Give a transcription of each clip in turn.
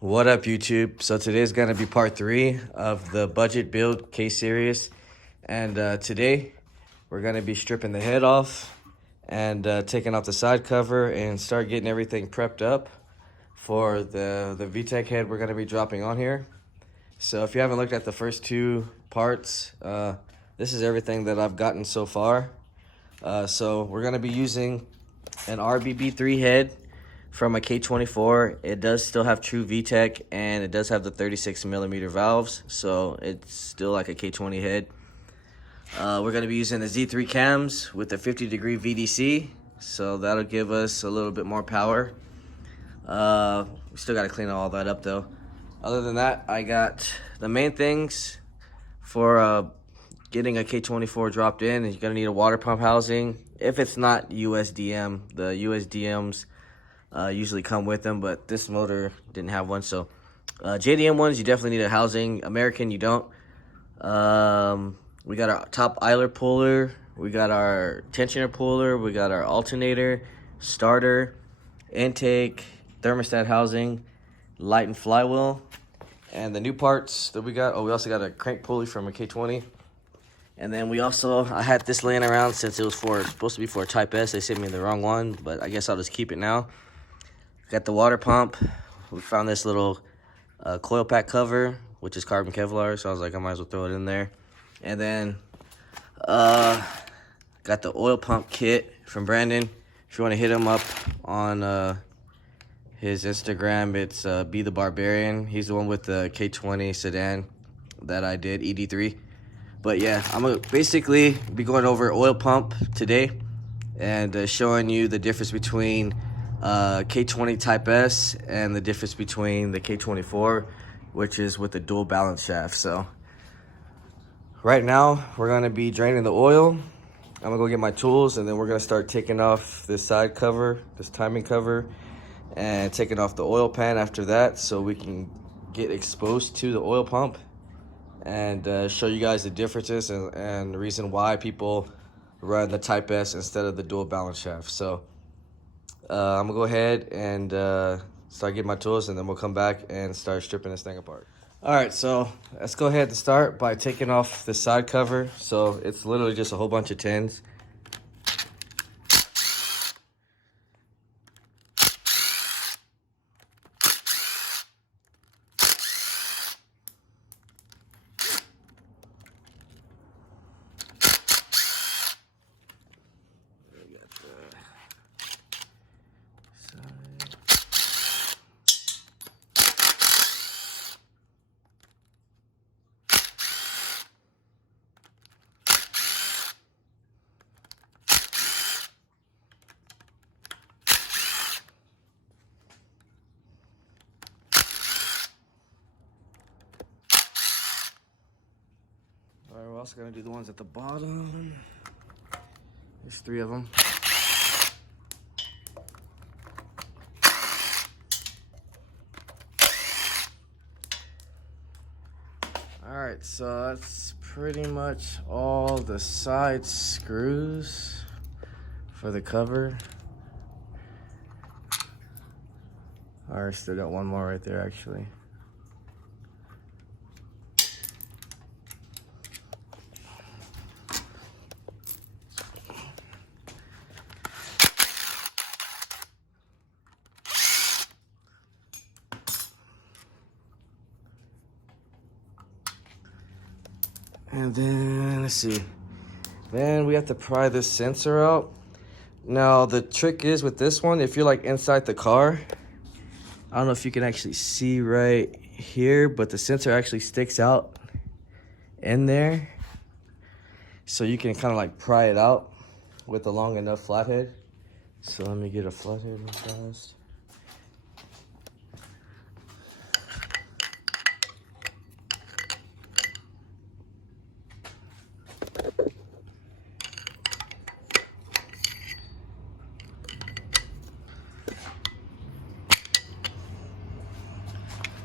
What up, YouTube? So today's gonna be part 3 of the budget build case series, and today we're gonna be stripping the head off and taking off the side cover and start getting everything prepped up for the VTEC head we're gonna be dropping on here. So if you haven't looked at the first 2 parts, this is everything that I've gotten so far. So we're gonna be using an RBB3 head from a K24. It does still have true VTEC, and it does have the 36mm valves, so it's still like a K20 head. We're going to be using the Z3 cams with the 50-degree VDC, so that'll give us a little bit more power. We still got to clean all that up though. Other than that, I got the main things for getting a K24 dropped in. You're going to need a water pump housing. If it's not USDM, the USDMs usually come with them, but this motor didn't have one. So JDM ones, you definitely need a housing. American, you don't. We got our top idler puller, we got our tensioner puller, we got our alternator, starter, intake, thermostat housing, light and flywheel. And the new parts that we got, we also got a crank pulley from a K20. And then I had this laying around since it was supposed to be for a Type S. They sent me the wrong one, but I guess I'll just keep it now. Got the water pump. We found this little coil pack cover, which is carbon Kevlar, so I was like, I might as well throw it in there. And then got the oil pump kit from Brandon. If you want to hit him up on his Instagram, it's Be The Barbarian. He's the one with the K20 sedan that I did, ED3. But yeah, I'm going to basically be going over oil pump today and showing you the difference between K20 Type S and the difference between the K24, which is with the dual balance shaft. So right now we're going to be draining the oil. I'm going to go get my tools, and then we're going to start taking off this side cover, this timing cover, and taking off the oil pan after that, so we can get exposed to the oil pump and show you guys the differences and the reason why people run the Type S instead of the dual balance shaft. So I'm gonna go ahead and start getting my tools, and then we'll come back and start stripping this thing apart. All right, so let's go ahead and start by taking off the side cover. So it's literally just a whole bunch of tins. Alright, we're also gonna do the ones at the bottom. There's 3 of them. Alright, so that's pretty much all the side screws for the cover. Alright, still got one more right there actually. And then, let's see. Then we have to pry this sensor out. Now, the trick is with this one, if you're like inside the car, I don't know if you can actually see right here, but the sensor actually sticks out in there. So you can kind of like pry it out with a long enough flathead. So let me get a flathead real fast.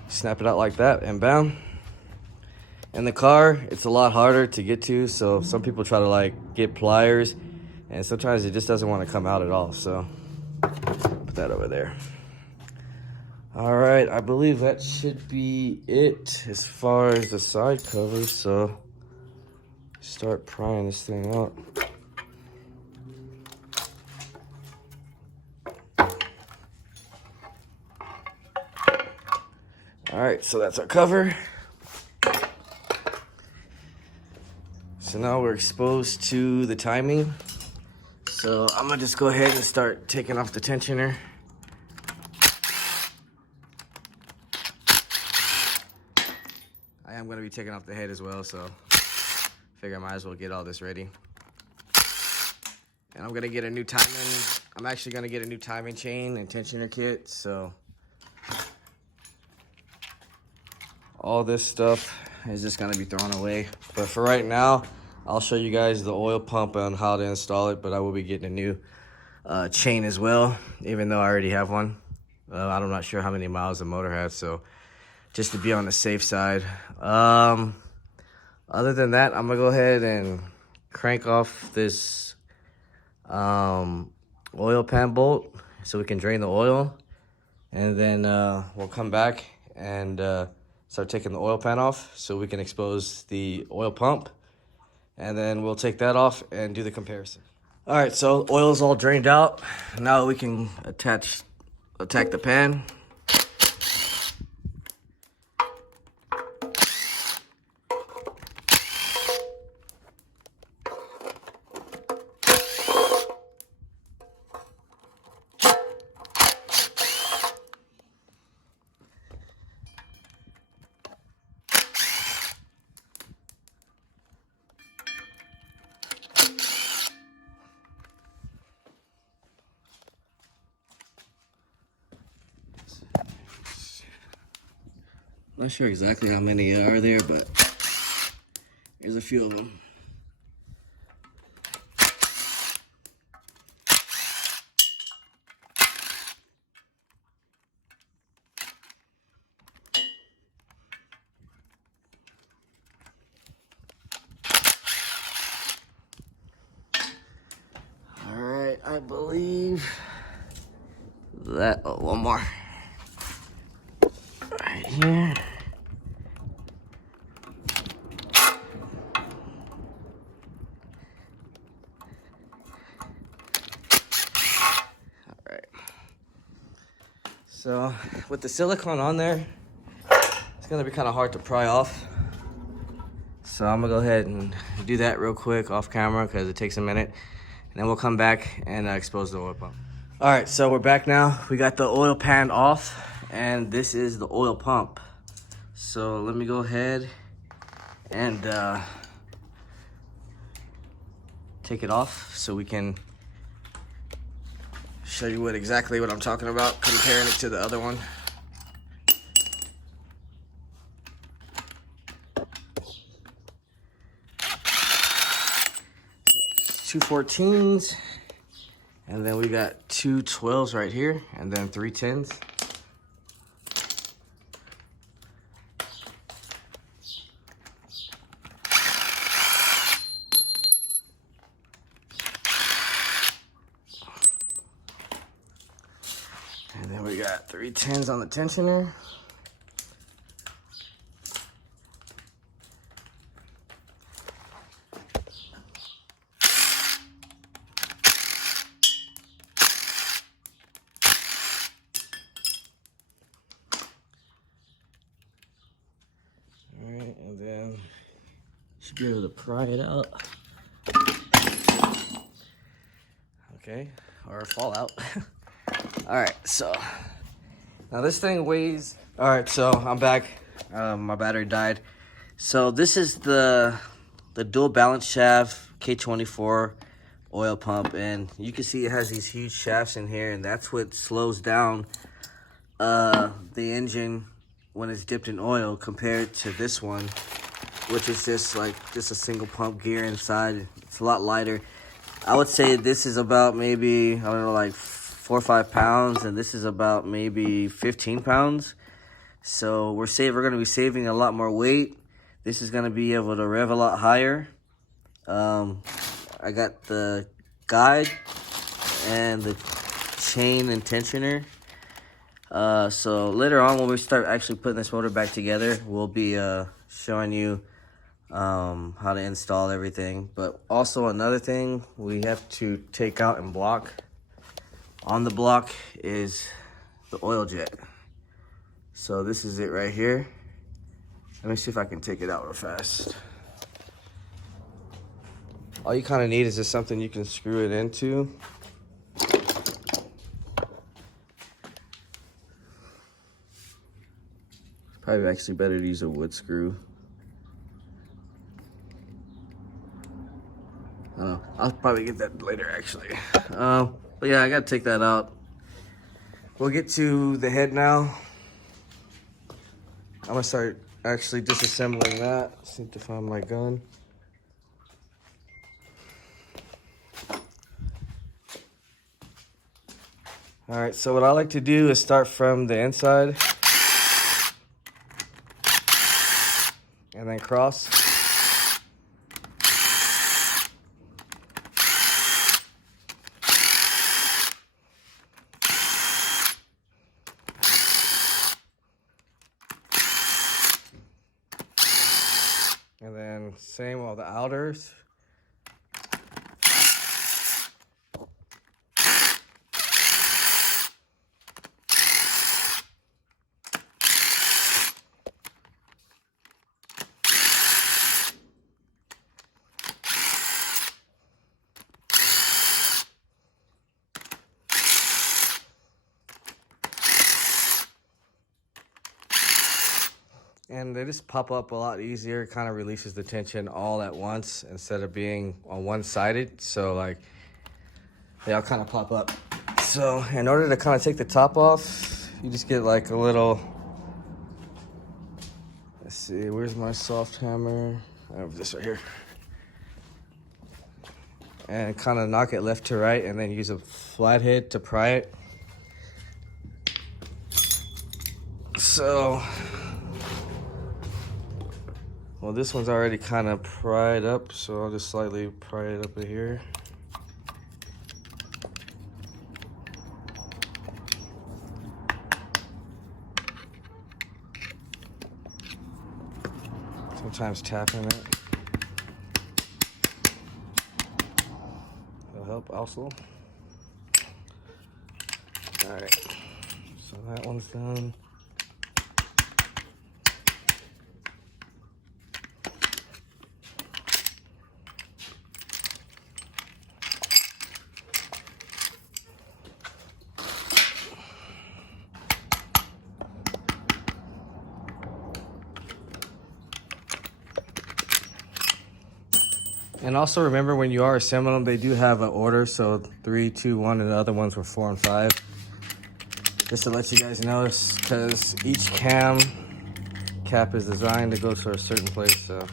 Snap it out like that, and bam. In the car, it's a lot harder to get to, so some people try to like get pliers, and sometimes it just doesn't want to come out at all. So put that over there. All right, I believe that should be it as far as the side covers. So start prying this thing out. All right, so that's our cover. So now we're exposed to the timing. So I'm gonna just go ahead and start taking off the tensioner. I am gonna be taking off the head as well, so figure I might as well get all this ready. And I'm gonna get a new timing. I'm actually gonna get a new timing chain and tensioner kit, so all this stuff is just gonna be thrown away. But for right now, I'll show you guys the oil pump and how to install it, but I will be getting a new chain as well, even though I already have one. I'm not sure how many miles the motor has, so just to be on the safe side. Other than that, I'm gonna go ahead and crank off this oil pan bolt so we can drain the oil, and then we'll come back and start taking the oil pan off so we can expose the oil pump, and then we'll take that off and do the comparison. All right, so oil's all drained out. Now we can attack the pan. Not sure exactly how many are there, but there's a few of them. All right, I believe that, oh, one more. Right here. So with the silicone on there, it's gonna be kind of hard to pry off. So I'm gonna go ahead and do that real quick off camera because it takes a minute. And then we'll come back and expose the oil pump. All right, so we're back now. We got the oil pan off, and this is the oil pump. So let me go ahead and take it off so we can show you exactly what I'm talking about, comparing it to the other one. Two 14s, and then we got two 12s right here, and then three 10s. And then we got three 10s on the tensioner. All right, and then should be able to pry it out. Okay, or fall out. All right, so now this thing weighs. All right, so I'm back. My battery died. So this is the dual balance shaft K24 oil pump, and you can see it has these huge shafts in here, and that's what slows down the engine when it's dipped in oil compared to this one, which is just a single pump gear inside. It's a lot lighter. I would say this is about maybe, I don't know, like 4 or 5 pounds, and this is about maybe 15 pounds. So we're going to be saving a lot more weight. This is going to be able to rev a lot higher. I got the guide and the chain and tensioner. So later on, when we start actually putting this motor back together, we'll be showing you how to install everything. But also another thing we have to take out and block on the block is the oil jet. So this is it right here. Let me see if I can take it out real fast. All you kind of need is just something you can screw it into. Probably actually better to use a wood screw. I don't know. I'll probably get that later actually. But yeah, I gotta take that out. We'll get to the head now. I'm gonna start actually disassembling that. Just need to find my gun. All right, so what I like to do is start from the inside and then cross. And then same with all the outers. And they just pop up a lot easier. It kind of releases the tension all at once instead of being on one-sided. So like they all kind of pop up. So in order to kind of take the top off, you just get like a little, let's see, where's my soft hammer? I have this right here. And kind of knock it left to right and then use a flathead to pry it. So, well, this one's already kind of pried up, so I'll just slightly pry it up in here. Sometimes tapping it will help also. All right, so that one's done. And also remember when you are assembling them, they do have an order. So 3, 2, 1, and the other ones were 4 and 5. Just to let you guys know, because each cam cap is designed to go to a certain place. So.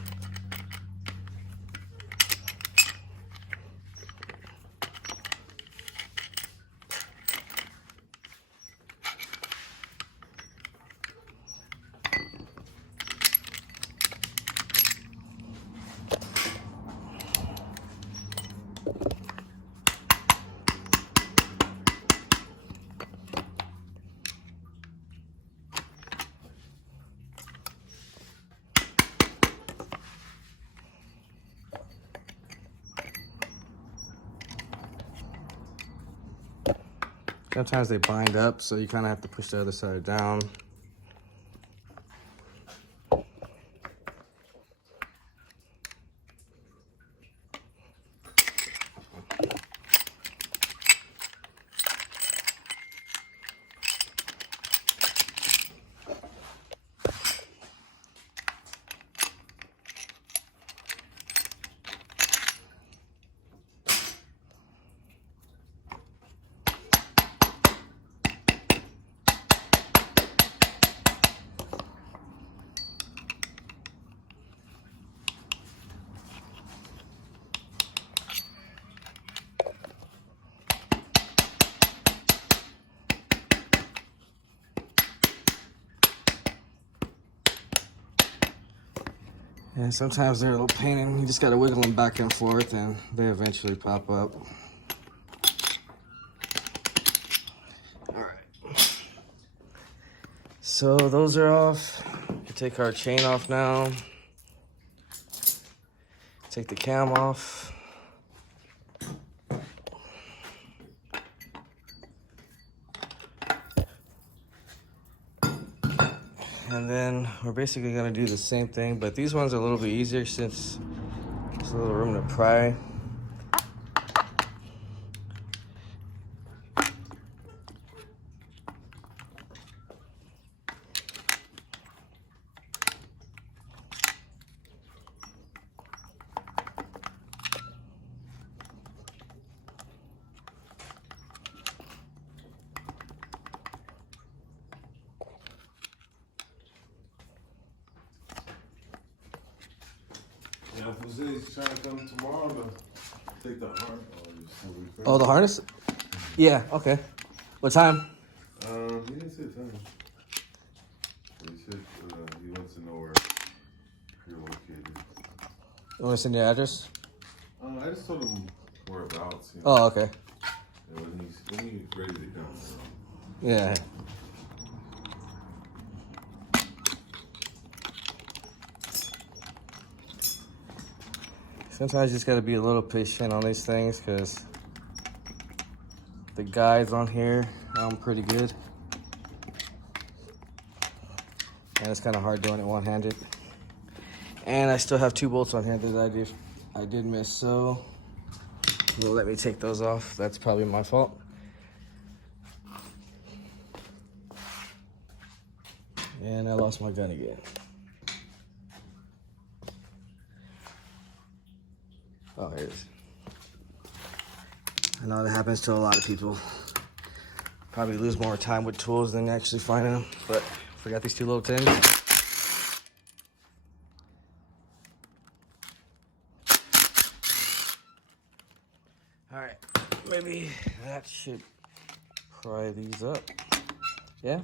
Sometimes they bind up, so you kind of have to push the other side down. And sometimes they're a little pain, and you just gotta wiggle them back and forth, and they eventually pop up. All right. so those are off. We can take our chain off now. Take the cam off. And then we're basically gonna do the same thing, but these ones are a little bit easier since there's a little room to pry. Yeah, Jose's trying to come tomorrow to take the harness. Oh, the harness? Yeah, okay. What time? He didn't say time. He said he wants to know where you're located. You want to send your address? I just told him whereabouts. You know? Oh, okay. Yeah, when he's ready to come. So. Yeah. Sometimes you just gotta be a little patient on these things because the guides on here are pretty good. And it's kind of hard doing it one-handed. And I still have 2 bolts on here that I did miss, so you'll let me take those off. That's probably my fault. And I lost my gun again. Oh, here it is. I know that happens to a lot of people. Probably lose more time with tools than actually finding them, but forgot these 2 little tins. All right, maybe that should pry these up. Yeah?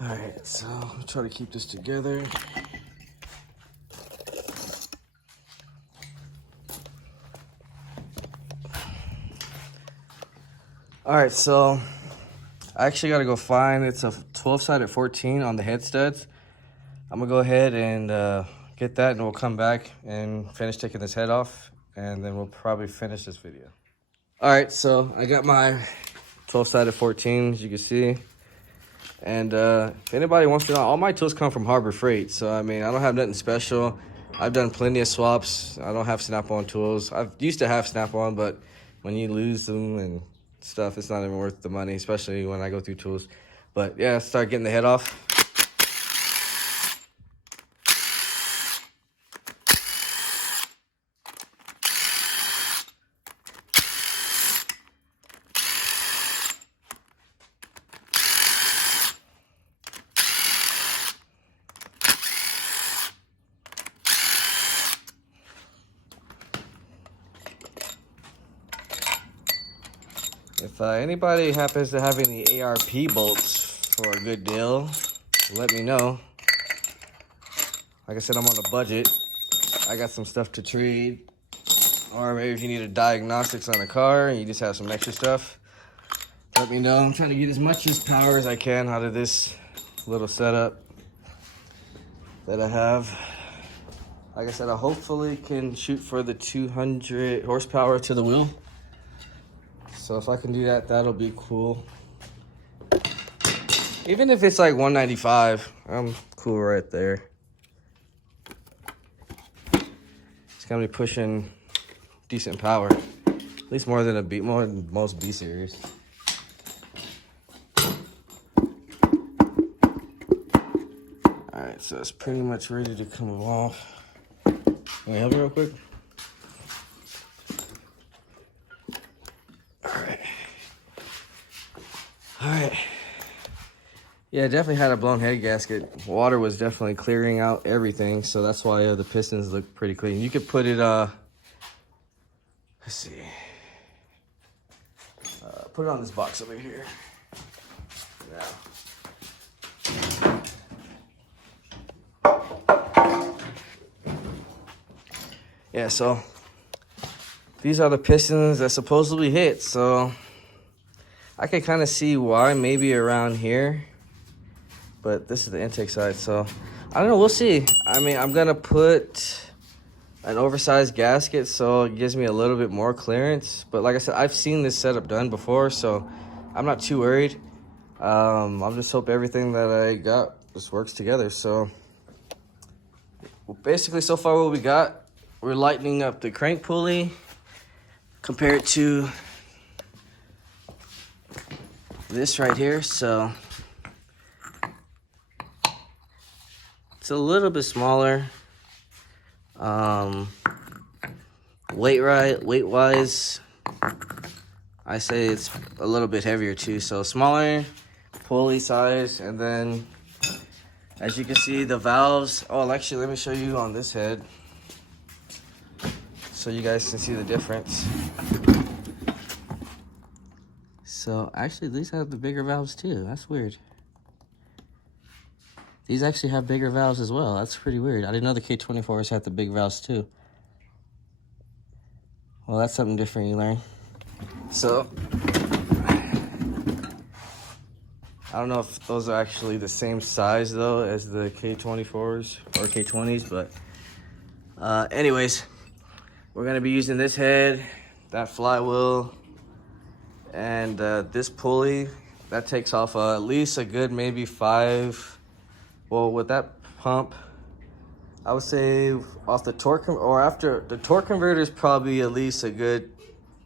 All right, so I'll try to keep this together. All right, so I actually got to go find, it's a 12-sided 14 on the head studs. I'm going to go ahead and get that, and we'll come back and finish taking this head off, and then we'll probably finish this video. All right, so I got my 12-sided 14, as you can see. And if anybody wants to know, all my tools come from Harbor Freight. So, I mean, I don't have nothing special. I've done plenty of swaps. I don't have Snap-on tools. I used to have Snap-on, but when you lose them and stuff, it's not even worth the money, especially when I go through tools. But yeah, start getting the head off. If anybody happens to have any ARP bolts for a good deal, let me know. Like I said, I'm on a budget. I got some stuff to trade. Or maybe if you need a diagnostics on a car and you just have some extra stuff, let me know. I'm trying to get as much power as I can out of this little setup that I have. Like I said, I hopefully can shoot for the 200 horsepower to the wheel. So if I can do that, that'll be cool. Even if it's like 195, I'm cool right there. It's gonna be pushing decent power, at least more than most B series. All right, so it's pretty much ready to come off. Can I help you real quick? All right. Yeah, definitely had a blown head gasket. Water was definitely clearing out everything, so that's why the pistons look pretty clean. You could put it, let's see. Put it on this box over here. Yeah, so these are the pistons that supposedly hit, so I can kind of see why, maybe around here. But this is the intake side, so I don't know. We'll see. I mean, I'm going to put an oversized gasket so it gives me a little bit more clearance. But like I said, I've seen this setup done before, so I'm not too worried. I'll just hope everything that I got just works together. So basically, so far what we got, we're lightening up the crank pulley compared to this right here. So it's a little bit smaller. Weight wise, I say it's a little bit heavier too. So smaller pulley size, and then as you can see, the valves. Oh, actually, let me show you on this head so you guys can see the difference. So actually, these have the bigger valves too. That's weird. These actually have bigger valves as well. That's pretty weird. I didn't know the K24s had the big valves too. Well, that's something different you learn. So I don't know if those are actually the same size though as the K24s or K20s, but anyways, we're gonna be using this head, that flywheel, and this pulley. That takes off at least a good maybe 5. Well, with that pump, I would say off the torque, or after the torque converter is probably at least a good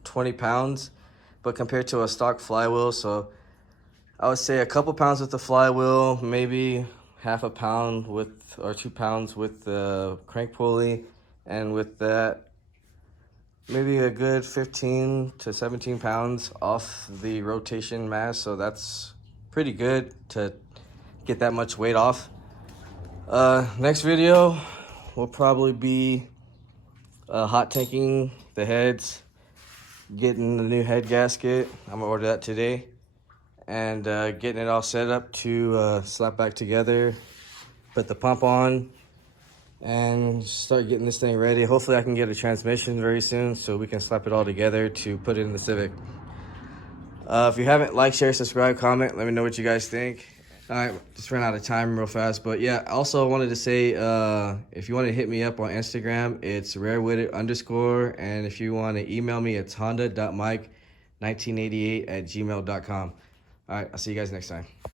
20 pounds, but compared to a stock flywheel, so I would say a couple pounds with the flywheel, maybe half a pound with, or 2 pounds with the crank pulley, and with that, maybe a good 15 to 17 pounds off the rotation mass. So that's pretty good to get that much weight off. Next video will probably be hot tanking the heads, getting the new head gasket. I'm gonna order that today, and getting it all set up to slap back together, put the pump on, and start getting this thing ready. Hopefully I can get a transmission very soon so we can slap it all together to put it in the Civic. If you haven't, like, share, subscribe, comment, let me know what you guys think. All right, just ran out of time real fast, but yeah, also I wanted to say, if you want to hit me up on Instagram, it's rarewitted_, and if you want to email me, it's honda.mike1988@gmail.com. All right, I'll see you guys next time.